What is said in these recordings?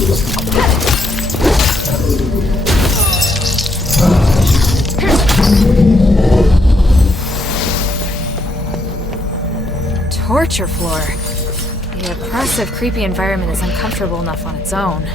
Torture floor. The oppressive, creepy environment is uncomfortable enough on its own.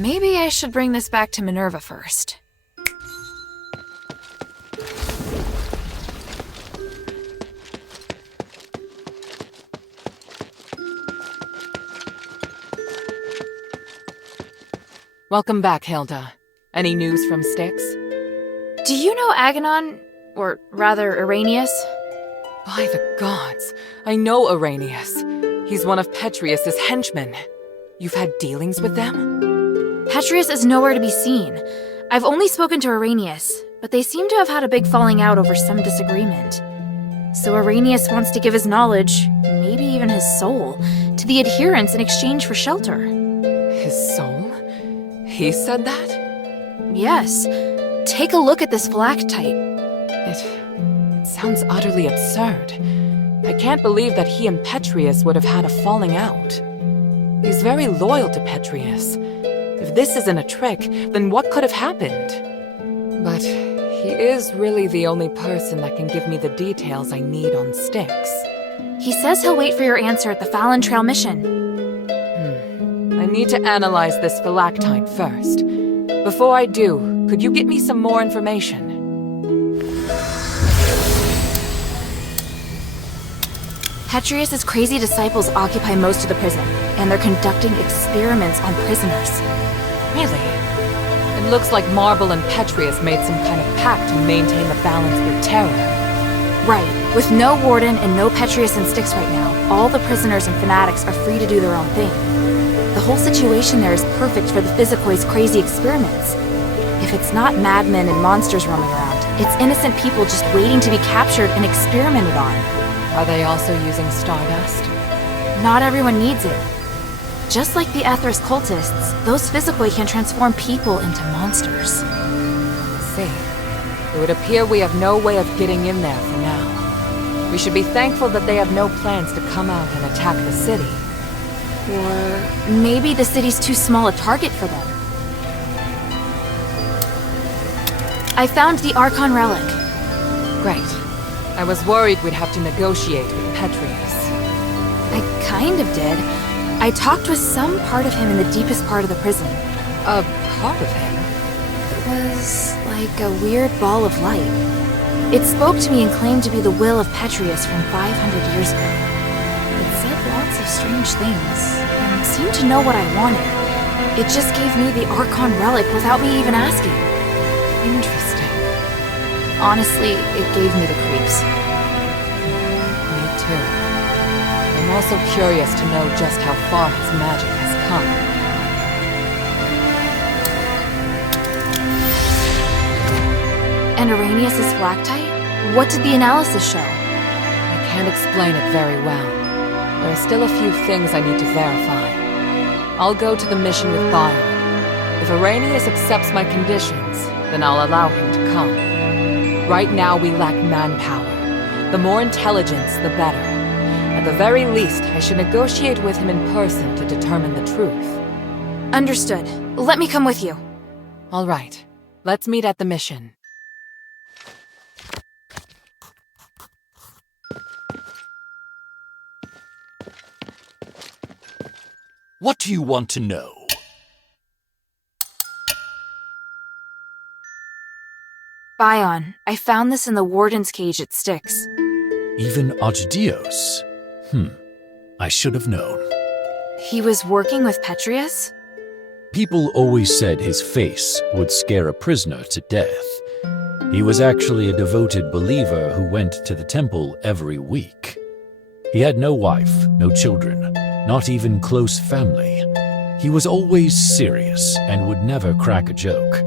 Maybe I should bring this back to Minerva first. Welcome back, Hilda. Any news from Styx? Do you know Aganon? Or rather, Arrhenius? By the gods, I know Arrhenius. He's one of Petrius's henchmen. You've had dealings with them? Petrius is nowhere to be seen. I've only spoken to Arrhenius, but they seem to have had a big falling out over some disagreement. So Arrhenius wants to give his knowledge, maybe even his soul, to the adherents in exchange for shelter. His soul? He said that? Yes. Take a look at this phylactite. It sounds utterly absurd. I can't believe that he and Petrius would have had a falling out. He's very loyal to Petrius. If this isn't a trick, then what could have happened? But he is really the only person that can give me the details I need on Styx. He says he'll wait for your answer at the Fallon Trail mission. I need to analyze this phylactite first. Before I do, could you get me some more information? Petrius's crazy disciples occupy most of the prison, and they're conducting experiments on prisoners. Really? It looks like Marble and Petrius made some kind of pact to maintain the balance through terror. Right. With no warden and no Petrius and Styx right now, all the prisoners and fanatics are free to do their own thing. The whole situation there is perfect for the Physicoid's crazy experiments. If it's not madmen and monsters roaming around, it's innocent people just waiting to be captured and experimented on. Are they also using stardust? Not everyone needs it. Just like the Atheros cultists, those Physicoid can transform people into monsters. See. It would appear we have no way of getting in there for now. We should be thankful that they have no plans to come out and attack the city. Or maybe the city's too small a target for them. I found the Archon relic. Great. I was worried we'd have to negotiate with Petrius. I kind of did. I talked with some part of him in the deepest part of the prison. A part of him? It was like a weird ball of light. It spoke to me and claimed to be the will of Petrius from 500 years ago. It said lots of strange things, and seemed to know what I wanted. It just gave me the Archon relic without me even asking. Interesting. Honestly, it gave me the creeps. Me too. I'm also curious to know just how far his magic has come. And Arrhenius' flactite? What did the analysis show? I can't explain it very well. There are still a few things I need to verify. I'll go to the mission with Bio. If Arrhenius accepts my conditions, then I'll allow him to come. Right now we lack manpower. The more intelligence, the better. At the very least, I should negotiate with him in person to determine the truth. Understood. Let me come with you. All right. Let's meet at the mission. What do you want to know? Bion, I found this in the warden's cage at Styx. Even Asterigos? I should have known. He was working with Petrius? People always said his face would scare a prisoner to death. He was actually a devoted believer who went to the temple every week. He had no wife, no children, not even close family. He was always serious and would never crack a joke.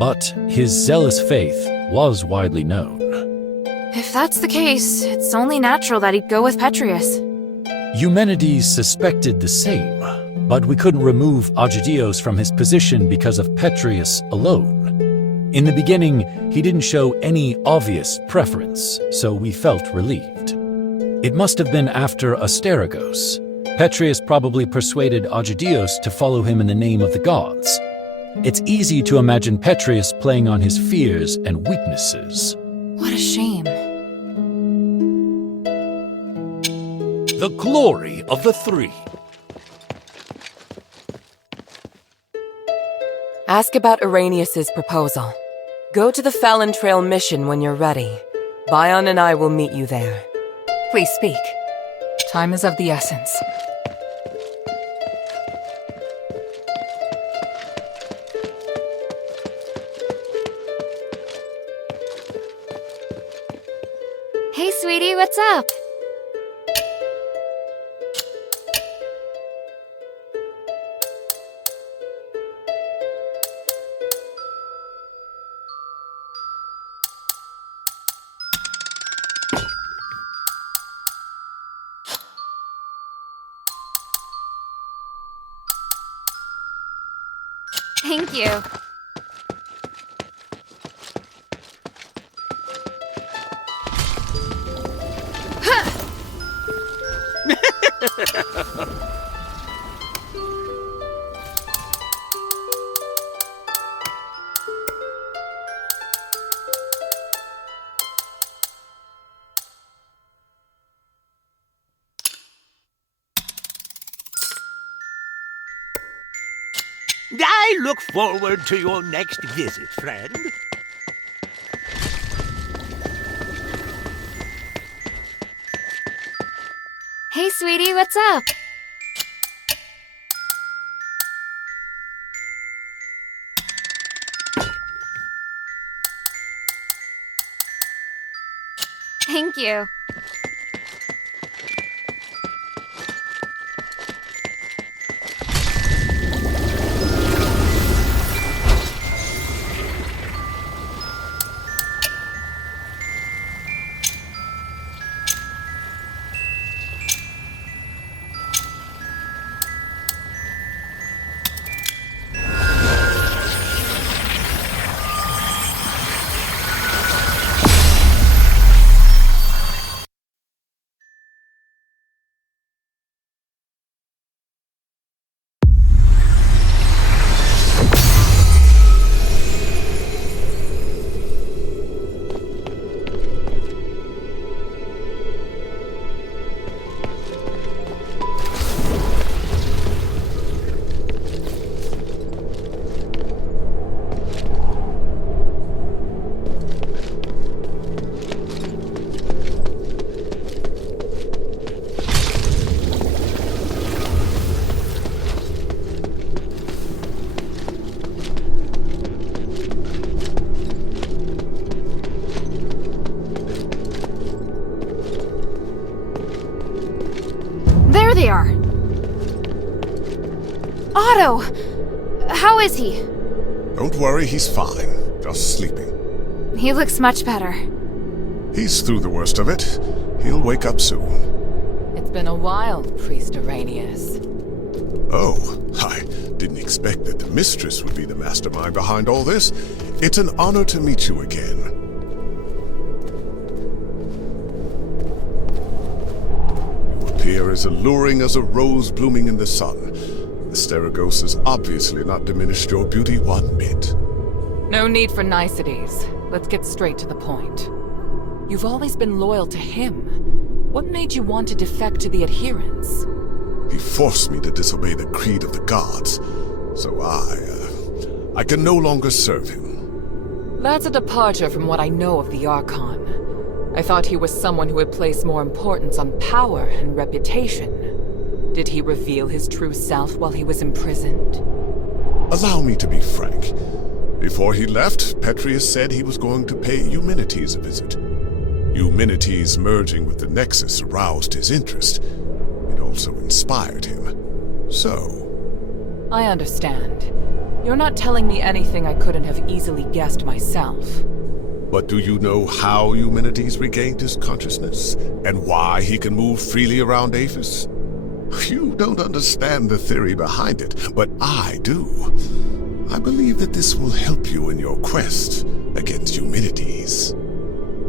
But his zealous faith was widely known. If that's the case, it's only natural that he'd go with Petrius. Eumenides suspected the same, but we couldn't remove Asterigos from his position because of Petrius alone. In the beginning, he didn't show any obvious preference, so we felt relieved. It must have been after Asterigos. Petrius probably persuaded Asterigos to follow him in the name of the gods. It's easy to imagine Petrius playing on his fears and weaknesses. What a shame. The glory of the three. Ask about Arrhenius' proposal. Go to the Fallon Trail mission when you're ready. Bion and I will meet you there. Please speak. Time is of the essence. Hey, sweetie, what's up? Thank you. I look forward to your next visit, friend. Hey, sweetie, what's up? Thank you. Otto! How is he? Don't worry, he's fine. Just sleeping. He looks much better. He's through the worst of it. He'll wake up soon. It's been a while, Priest Arrhenius. Oh, I didn't expect that the mistress would be the mastermind behind all this. It's an honor to meet you again. You appear as alluring as a rose blooming in the sun. Asterigos has obviously not diminished your beauty one bit. No need for niceties. Let's get straight to the point. You've always been loyal to him. What made you want to defect to the adherents? He forced me to disobey the creed of the gods, so I can no longer serve him. That's a departure from what I know of the Archon. I thought he was someone who would place more importance on power and reputation. Did he reveal his true self while he was imprisoned? Allow me to be frank. Before he left, Petrius said he was going to pay Eumenides a visit. Eumenides merging with the Nexus aroused his interest. It also inspired him. So... I understand. You're not telling me anything I couldn't have easily guessed myself. But do you know how Eumenides regained his consciousness? And why he can move freely around Aphes? You don't understand the theory behind it, but I do. I believe that this will help you in your quest against Eumenides.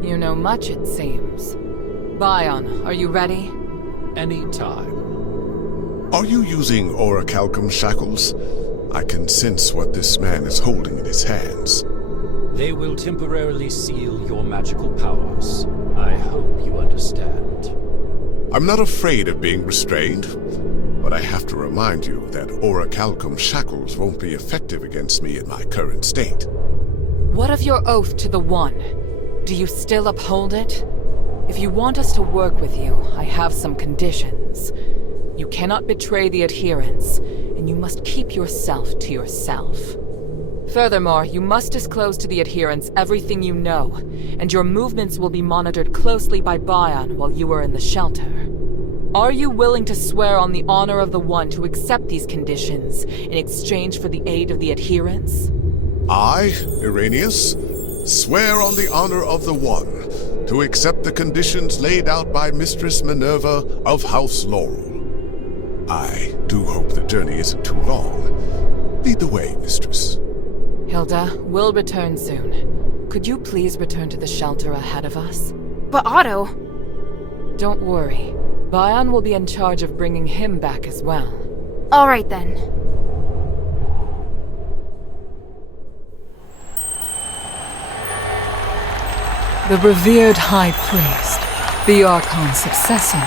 You know much, it seems. Bion, are you ready? Any time. Are you using orichalcum shackles? I can sense what this man is holding in his hands. They will temporarily seal your magical powers. I hope you understand. I'm not afraid of being restrained, but I have to remind you that orichalcum shackles won't be effective against me in my current state. What of your oath to the One? Do you still uphold it? If you want us to work with you, I have some conditions. You cannot betray the adherents, and you must keep yourself to yourself. Furthermore, you must disclose to the adherents everything you know, and your movements will be monitored closely by Bion while you are in the shelter. Are you willing to swear on the honor of the One to accept these conditions in exchange for the aid of the adherents? I, Irenaeus, swear on the honor of the One to accept the conditions laid out by Mistress Minerva of House Laurel. I do hope the journey isn't too long. Lead the way, Mistress. Hilda, we'll return soon. Could you please return to the shelter ahead of us? But Otto... Don't worry. Bion will be in charge of bringing him back as well. All right then. The revered High Priest, the Archon's successor,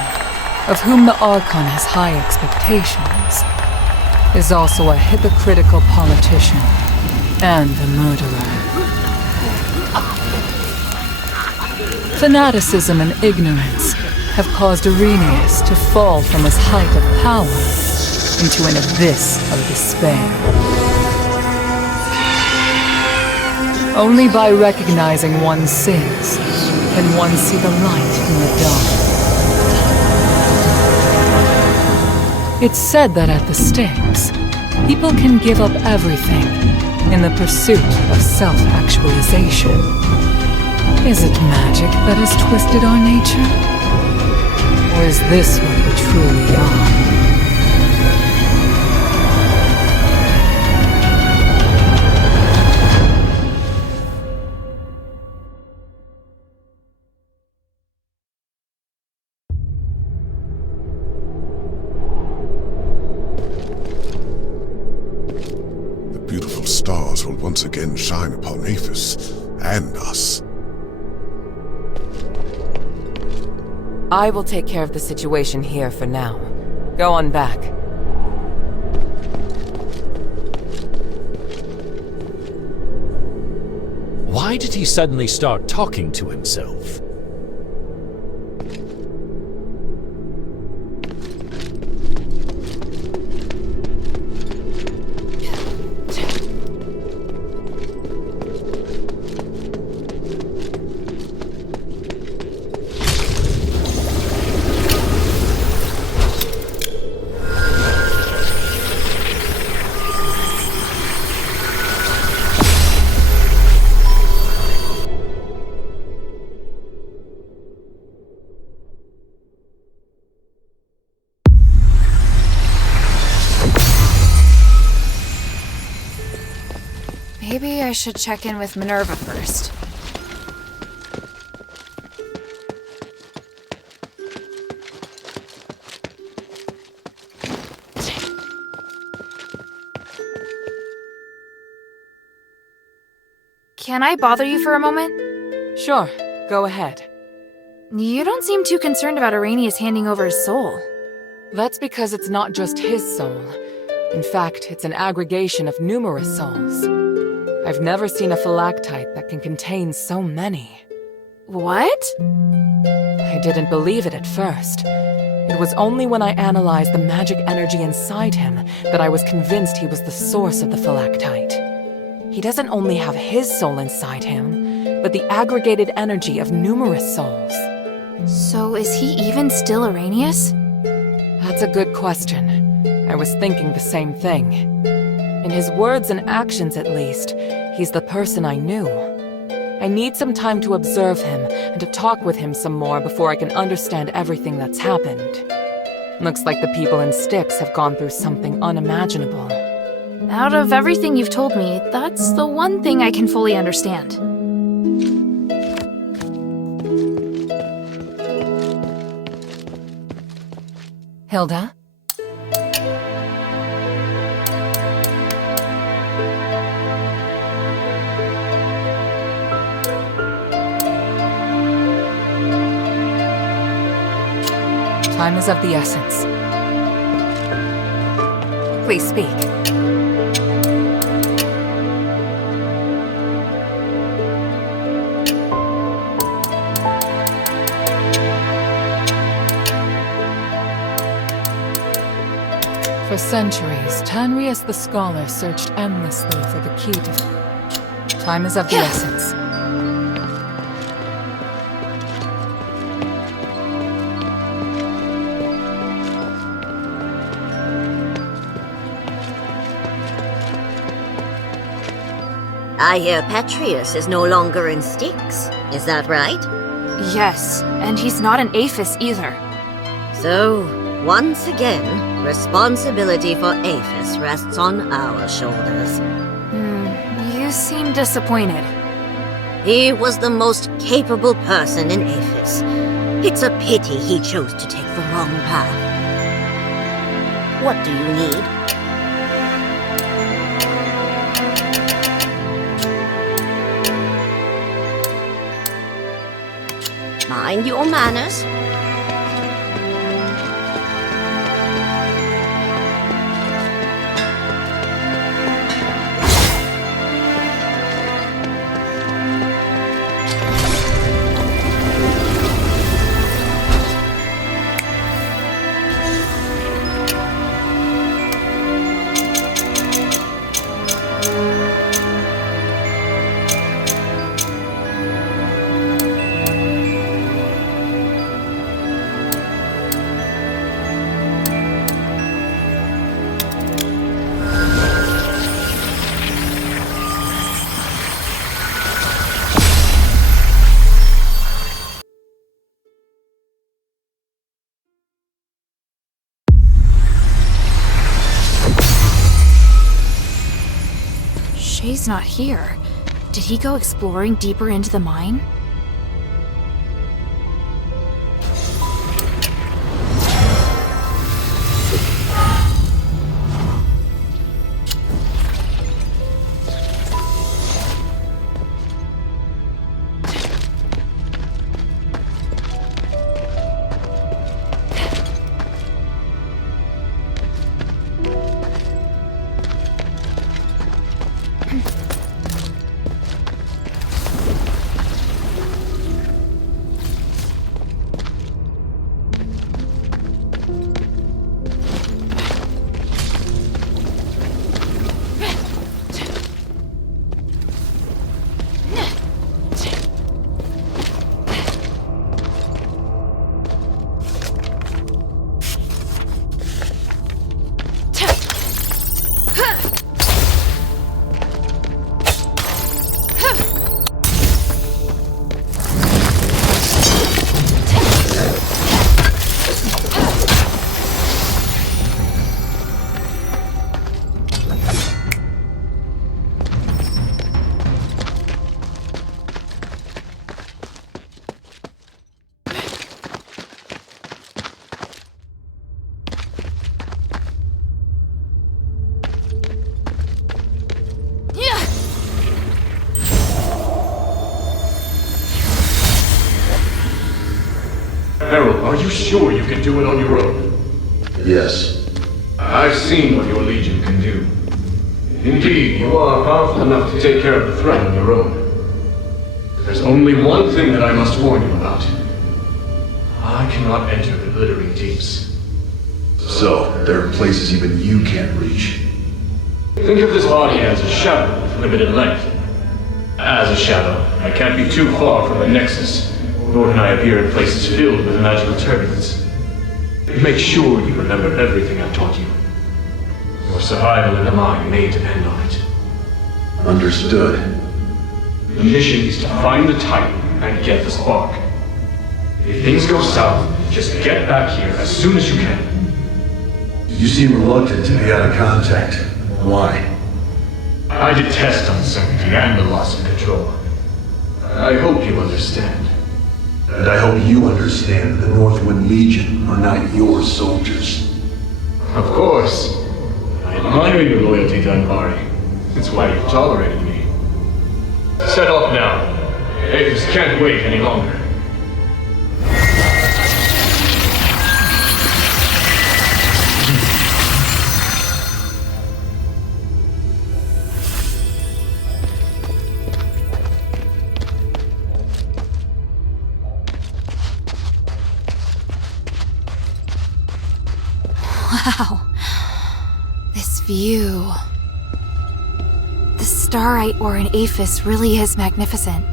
of whom the Archon has high expectations, is also a hypocritical politician and a murderer. Fanaticism and ignorance have caused Arrhenius to fall from his height of power into an abyss of despair. Only by recognizing one's sins can one see the light in the dark. It's said that at the stakes, people can give up everything in the pursuit of self-actualization. Is it magic that has twisted our nature? Or is this what we truly are? Beautiful stars will once again shine upon Aphes and us. I will take care of the situation here for now. Go on back. Why did he suddenly start talking to himself? Maybe I should check in with Minerva first. Can I bother you for a moment? Sure, go ahead. You don't seem too concerned about Arrhenius handing over his soul. That's because it's not just his soul. In fact, it's an aggregation of numerous souls. I've never seen a phylactite that can contain so many. What? I didn't believe it at first. It was only when I analyzed the magic energy inside him that I was convinced he was the source of the phylactite. He doesn't only have his soul inside him, but the aggregated energy of numerous souls. So is he even still Arrhenius? That's a good question. I was thinking the same thing. In his words and actions, at least, he's the person I knew. I need some time to observe him and to talk with him some more before I can understand everything that's happened. Looks like the people in Styx have gone through something unimaginable. Out of everything you've told me, that's the one thing I can fully understand. Hilda? Time is of the essence. Please speak. For centuries, Tanrius the Scholar searched endlessly for the key to... Time is of the essence. I hear Petrius is no longer in Styx. Is that right? Yes, and he's not an Aphes either. So, once again, responsibility for Aphes rests on our shoulders. You seem disappointed. He was the most capable person in Aphes. It's a pity he chose to take the wrong path. What do you need? Mind your manners. Shay's not here. Did he go exploring deeper into the mine? you sure you can do it on your own? Yes. I've seen what your Legion can do. Indeed, you are powerful enough to take care of the threat on your own. There's only one thing that I must warn you about. I cannot enter the glittering deeps. So, there are places even you can't reach. Think of this body as a shadow with limited length. As a shadow, I can't be too far from the Nexus, nor can I appear in places filled with magical turbulence. Make sure you remember everything I've taught you. Your survival in the mine may depend on it. Understood. The mission is to find the Titan and get the spark. If things go south, just get back here as soon as you can. You seem reluctant to be out of contact. Why? I detest uncertainty and the loss of control. I hope you understand. And I hope you understand that the Northwind Legion are not your soldiers. Of course. I admire your loyalty to Anvari. It's why you've tolerated me. Set off now. Aphes can't wait any longer. Wow. This view. The starite ore in Aphes really is magnificent.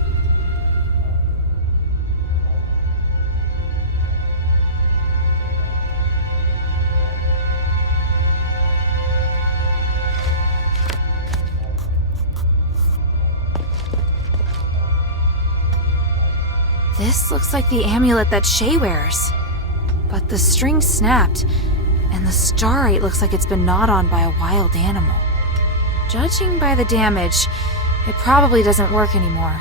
This looks like the amulet that Shay wears. But the string snapped, and the starite looks like it's been gnawed on by a wild animal. Judging by the damage, it probably doesn't work anymore.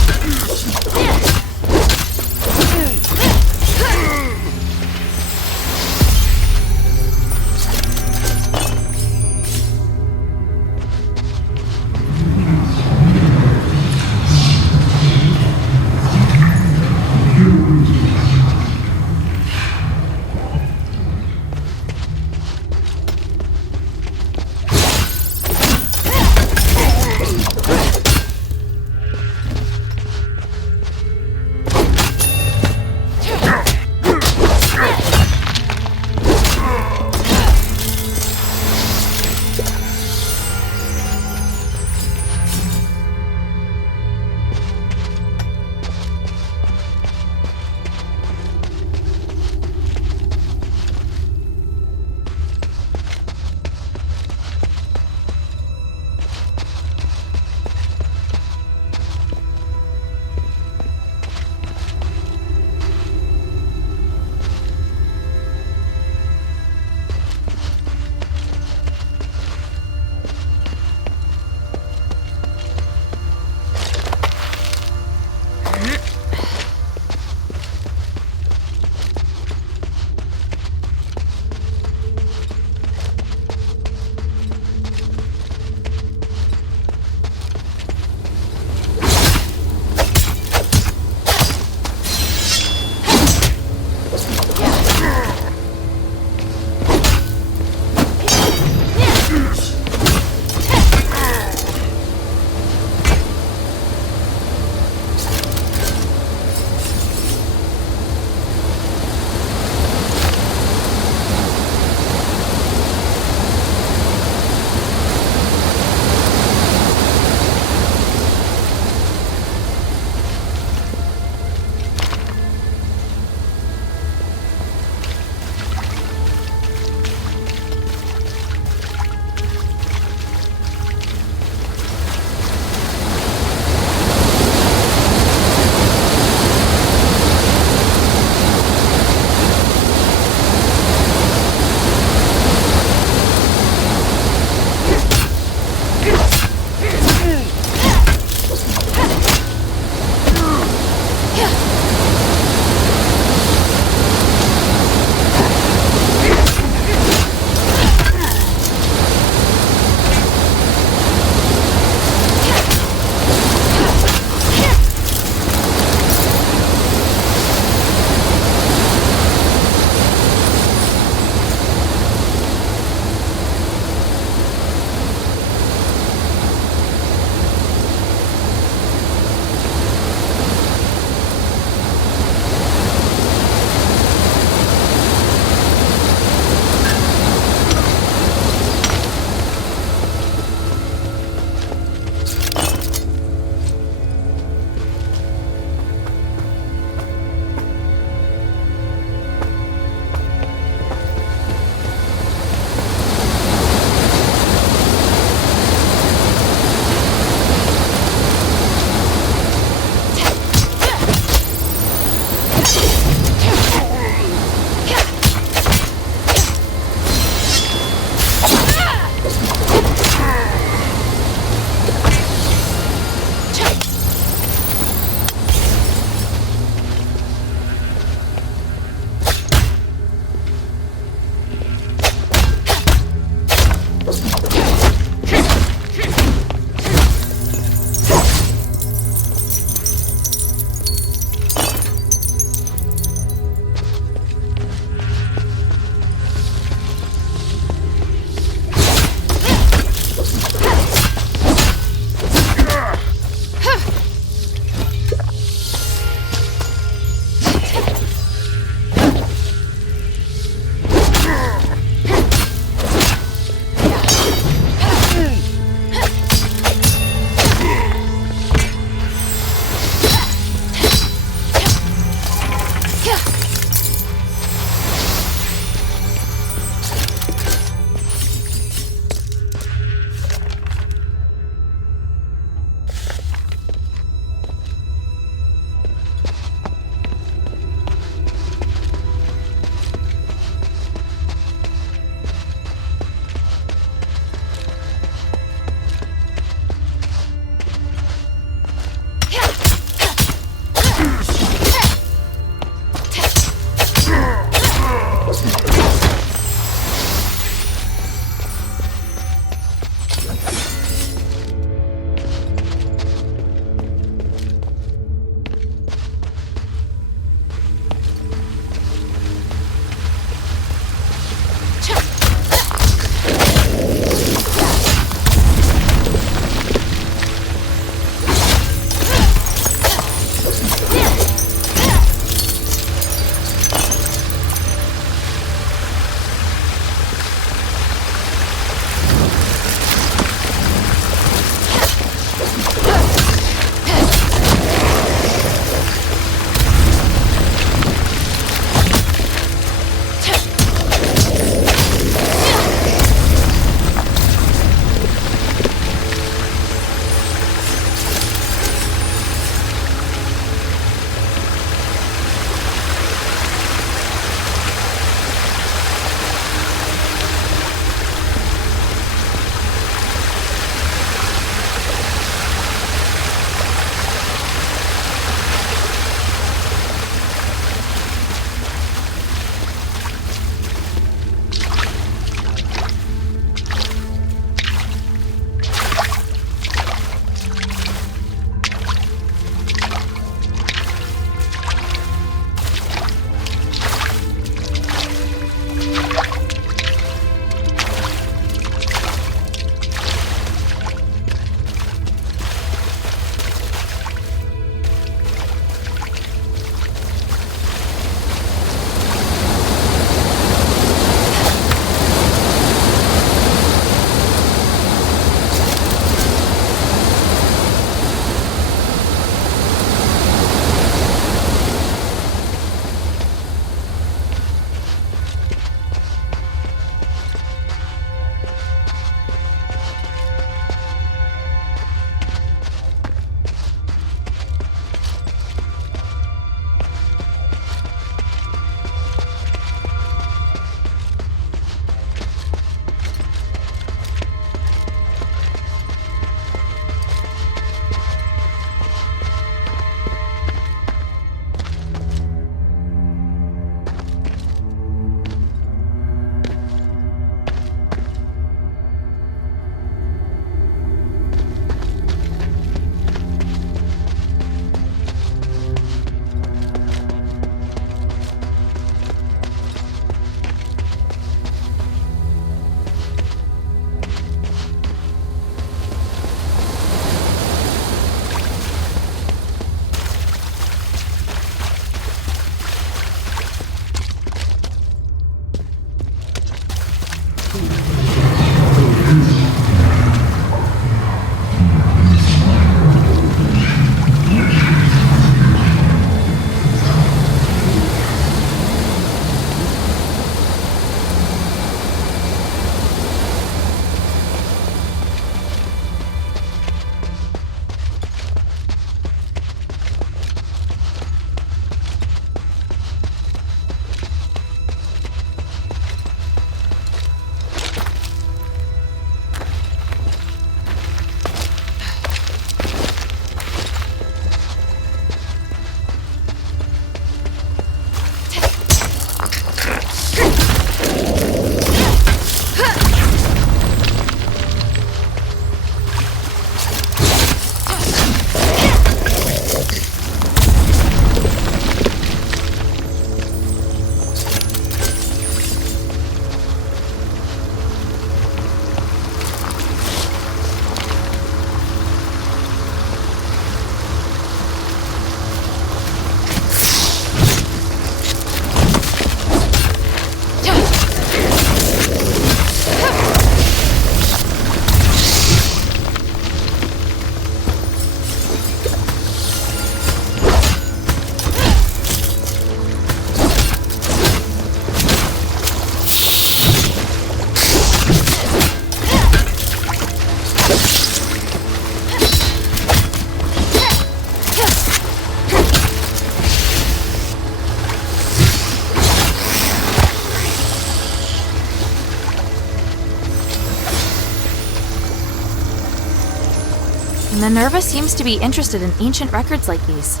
Minerva seems to be interested in ancient records like these.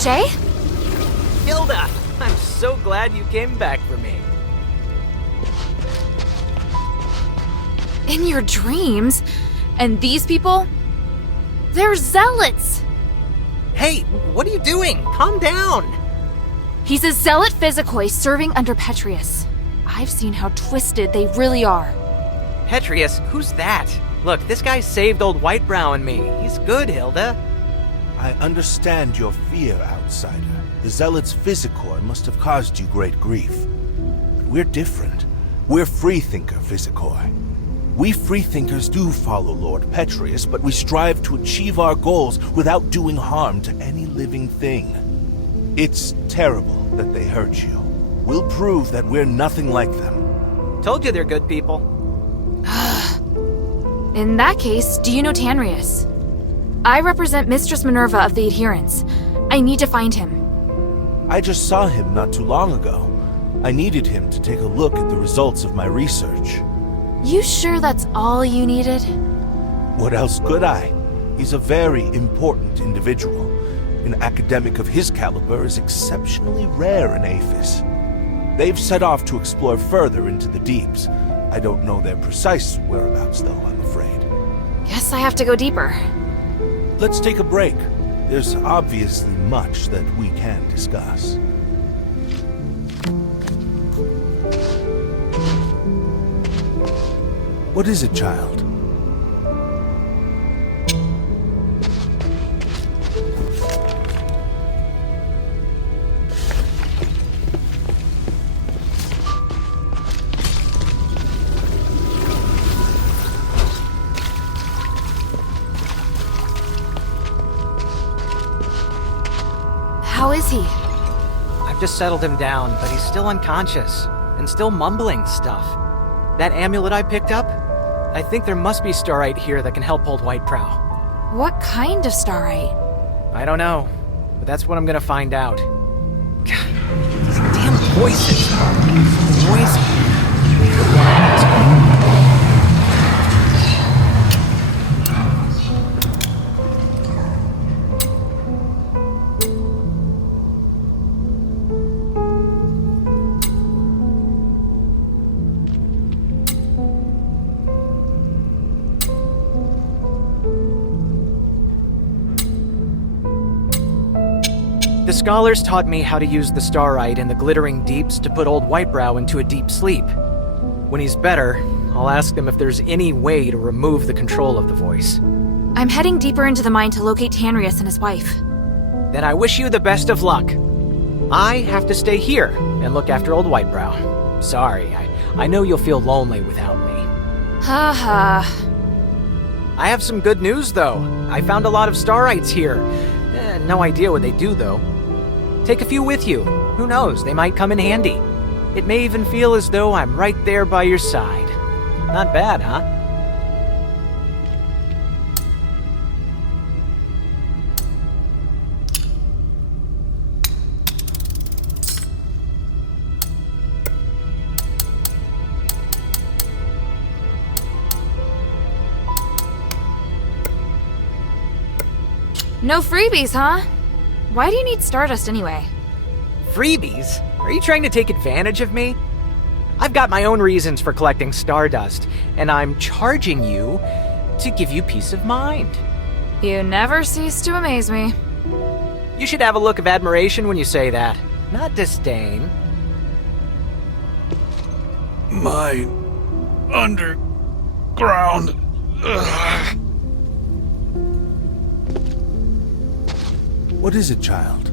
Shay? Hilda! I'm so glad you came back for me. In your dreams? And these people? They're zealots! Hey, what are you doing? Calm down! He's a zealot physicoi serving under Petrius. I've seen how twisted they really are. Petrius? Who's that? Look, this guy saved old Whitebrow and me. He's good, Hilda. I understand your fear, outsider. The Zealot's physicoi must have caused you great grief. But we're different. We're freethinker physicoi. We freethinkers do follow Lord Petrius, but we strive to achieve our goals without doing harm to any living thing. It's terrible that they hurt you. We'll prove that we're nothing like them. Told you they're good people. In that case, do you know Tanrius? I represent Mistress Minerva of the Adherents. I need to find him. I just saw him not too long ago. I needed him to take a look at the results of my research. You sure that's all you needed? What else could I? He's a very important individual. An academic of his caliber is exceptionally rare in Aphes. They've set off to explore further into the deeps. I don't know their precise whereabouts, though, I'm afraid. Guess I have to go deeper. Let's take a break. There's obviously much that we can discuss. What is it, child? How is he? I've just settled him down, but he's still unconscious and still mumbling stuff. That amulet I picked up? I think there must be starite here that can help old Whitebrow. What kind of starite? I don't know, but that's what I'm gonna find out. God, these damn voices. Noisy. The scholars taught me how to use the starite in the glittering deeps to put old Whitebrow into a deep sleep. When he's better, I'll ask them if there's any way to remove the control of the voice. I'm heading deeper into the mine to locate Tanrius and his wife. Then I wish you the best of luck. I have to stay here and look after old Whitebrow. Sorry, I know you'll feel lonely without me. Ha ha. I have some good news, though. I found a lot of starites here. No idea what they do, though. Take a few with you. Who knows, they might come in handy. It may even feel as though I'm right there by your side. Not bad, huh? No freebies, huh? Why do you need Stardust anyway? Freebies? Are you trying to take advantage of me? I've got my own reasons for collecting Stardust, and I'm charging you to give you peace of mind. You never cease to amaze me. You should have a look of admiration when you say that, not disdain. My underground. What is it, child?